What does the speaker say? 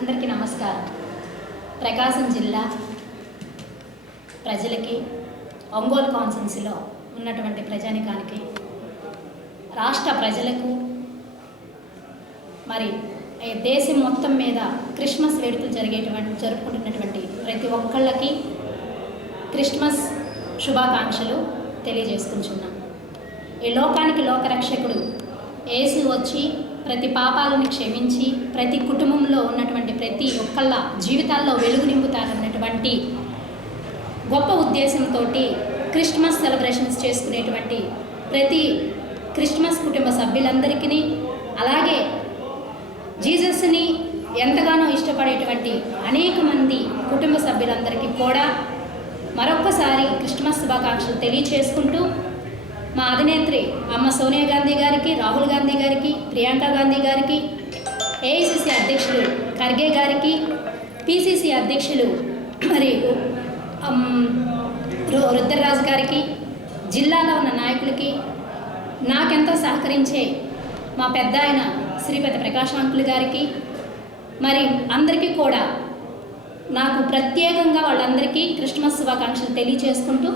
అందరికీ నమస్కారం. ప్రకాశం జిల్లా ప్రజలకి, ఒంగోలు కాన్స్టిట్యున్సీలో ఉన్నటువంటి ప్రజానికానికి, రాష్ట్ర ప్రజలకు, మరి దేశం మొత్తం మీద క్రిస్మస్ వేడుకలు జరుపుకుంటున్నటువంటి ప్రతి ఒక్కళ్ళకి క్రిస్మస్ శుభాకాంక్షలు తెలియజేసుకుంటున్నాం. ఈ లోకానికి లోకరక్షకుడు యేసు వచ్చి ప్రతి పాపాలను క్షమించి ప్రతి కుటుంబంలో ఉన్నటువంటి ప్రతి ఒక్కళ్ళ జీవితాల్లో వెలుగు నింపుతారన్నటువంటి గొప్ప ఉద్దేశంతో క్రిస్మస్ సెలబ్రేషన్స్ చేసుకునేటువంటి ప్రతి క్రిస్మస్ కుటుంబ సభ్యులందరికీ, అలాగే జీసస్ని ఎంతగానో ఇష్టపడేటువంటి అనేక మంది కుటుంబ సభ్యులందరికీ కూడా మరొక్కసారి క్రిస్మస్ శుభాకాంక్షలు తెలియచేసుకుంటూ, మా అధినేత్రి అమ్మ సోనియా గాంధీ గారికి, రాహుల్ గాంధీ గారికి, ప్రియాంక గాంధీ గారికి, ఏఐసిసి అధ్యక్షులు ఖర్గే గారికి, పిసిసి అధ్యక్షులు మరి రుద్రరాజు గారికి, జిల్లాలో ఉన్న నాయకులకి, నాకెంతో సహకరించే మా పెద్ద ఆయన శ్రీపతి ప్రకాష్ అంకుల్ గారికి, మరి అందరికీ కూడా నాకు ప్రత్యేకంగా వాళ్ళందరికీ క్రిస్మస్ శుభాకాంక్షలు తెలియచేసుకుంటూ